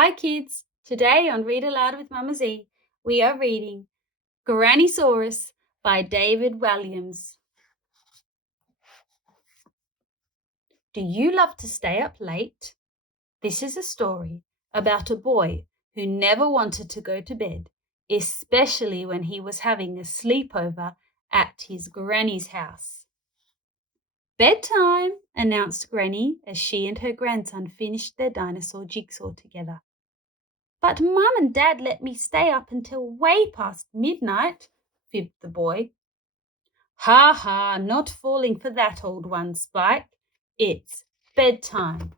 Hi kids, today on Read Aloud with Mama Z, we are reading Grannysaurus by David Walliams. Do you love to stay up late? This is a story about a boy who never wanted to go to bed, especially when he was having a sleepover at his granny's house. Bedtime, announced Granny as she and her grandson finished their dinosaur jigsaw together. But Mum and Dad let me stay up until way past midnight, fibbed the boy. Ha ha, not falling for that, old one, Spike. It's bedtime.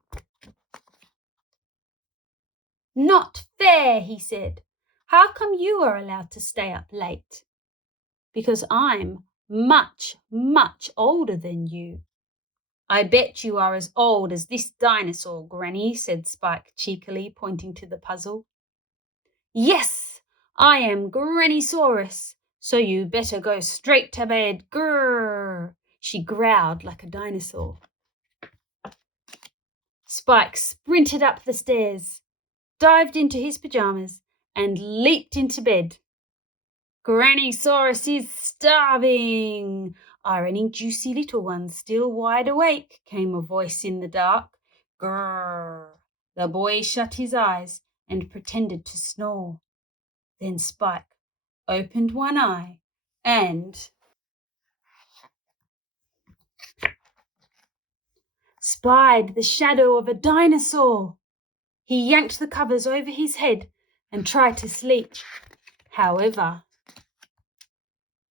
Not fair, he said. How come you are allowed to stay up late? Because I'm much, much older than you. I bet you are as old as this dinosaur, Granny, said Spike cheekily, pointing to the puzzle. Yes, I am Grannysaurus, so you better go straight to bed. Grrr! She growled like a dinosaur. Spike sprinted up the stairs, dived into his pajamas, and leaped into bed. Grannysaurus is starving. Ironing juicy little ones still wide awake, came a voice in the dark. Grrr! The boy shut his eyes and pretended to snore. Then Spike opened one eye and spied the shadow of a dinosaur. He yanked the covers over his head and tried to sleep. However,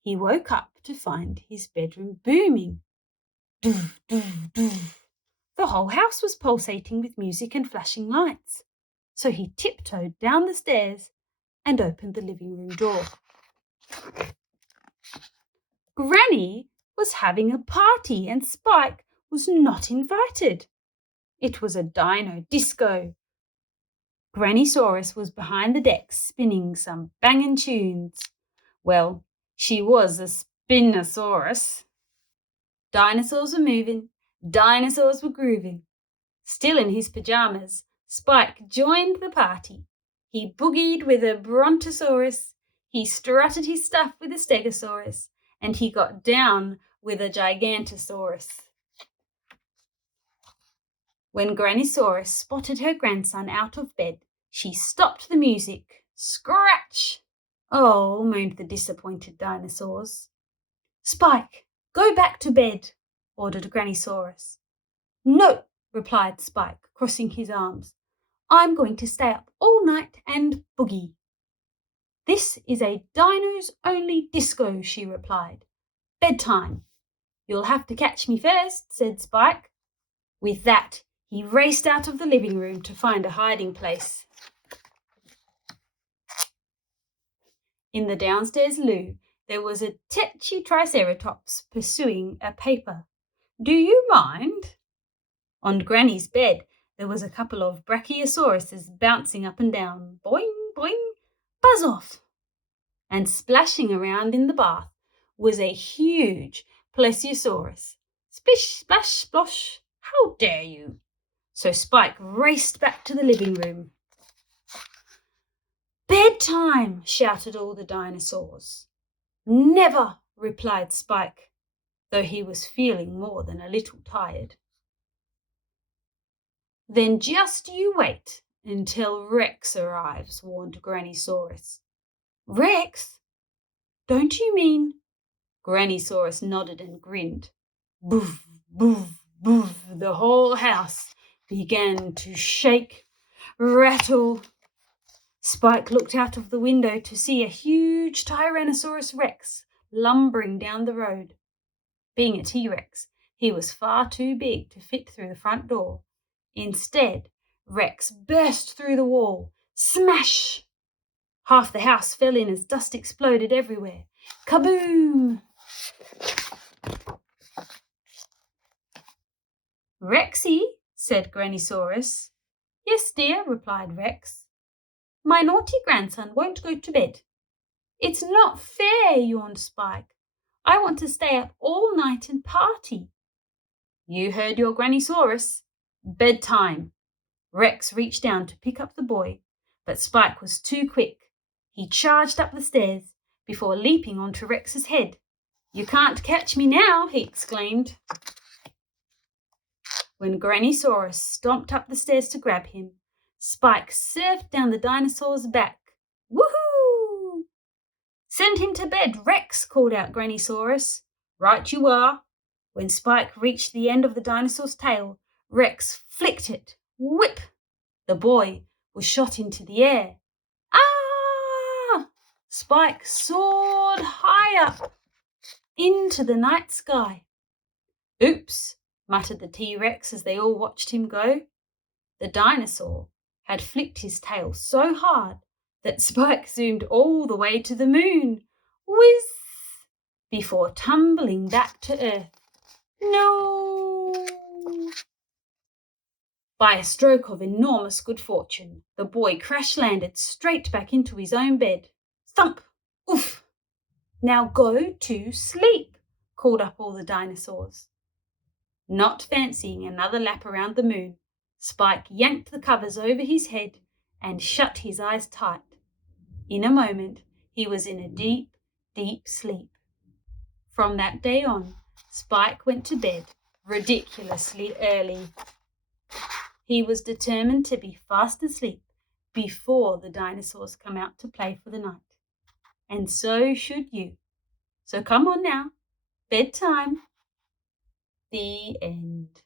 he woke up to find his bedroom booming. Doof, doof, doof. The whole house was pulsating with music and flashing lights. So he tiptoed down the stairs and opened the living room door. Granny was having a party and Spike was not invited. It was a Dino Disco. Grannysaurus was behind the decks spinning some bangin' tunes. Well, she was a Spinosaurus. Dinosaurs were moving, dinosaurs were grooving. Still in his pajamas, Spike joined the party. He boogied with a Brontosaurus, he strutted his stuff with a Stegosaurus, and he got down with a Gigantosaurus. When Grannysaurus spotted her grandson out of bed, she stopped the music. Scratch! Oh, moaned the disappointed dinosaurs. Spike, go back to bed, ordered Grannysaurus. No, replied Spike, crossing his arms. I'm going to stay up all night and boogie. This is a dinos only disco, she replied. Bedtime. You'll have to catch me first, said Spike. With that, he raced out of the living room to find a hiding place. In the downstairs loo, there was a tetchy triceratops pursuing a paper. Do you mind? On Granny's bed, there was a couple of brachiosauruses bouncing up and down. Boing, boing, buzz off. And splashing around in the bath was a huge plesiosaurus. Splish, splash, splosh. How dare you? So Spike raced back to the living room. Bedtime, shouted all the dinosaurs. Never, replied Spike, though he was feeling more than a little tired. Then just you wait until Rex arrives, warned Grannysaurus. Rex? Don't you mean? Grannysaurus nodded and grinned. Boof, boof, boof. The whole house began to shake, rattle. Spike looked out of the window to see a huge Tyrannosaurus Rex lumbering down the road. Being a T-Rex, he was far too big to fit through the front door. Instead, Rex burst through the wall. Smash! Half the house fell in as dust exploded everywhere. Kaboom! Rexy, said Grannysaurus. Yes, dear, replied Rex. My naughty grandson won't go to bed. It's not fair, yawned Spike. I want to stay up all night and party. You heard your Grannysaurus. Bedtime. Rex reached down to pick up the boy, but Spike was too quick. He charged up the stairs before leaping onto Rex's head. "You can't catch me now," he exclaimed. When Grannysaurus stomped up the stairs to grab him, Spike surfed down the dinosaur's back. "Woohoo!" "Send him to bed, Rex," called out Grannysaurus. "Right you are." When Spike reached the end of the dinosaur's tail, Rex flicked it. Whip! The boy was shot into the air. Ah! Spike soared high up into the night sky. "Oops," muttered the T-Rex as they all watched him go. The dinosaur had flicked his tail so hard that Spike zoomed all the way to the moon. Whiz! Before tumbling back to Earth. No! By a stroke of enormous good fortune, the boy crash-landed straight back into his own bed. Thump! Oof! "Now go to sleep," called up all the dinosaurs. Not fancying another lap around the moon, Spike yanked the covers over his head and shut his eyes tight. In a moment, he was in a deep, deep sleep. From that day on, Spike went to bed ridiculously early. He was determined to be fast asleep before the dinosaurs come out to play for the night. And so should you. So come on now, bedtime. The end.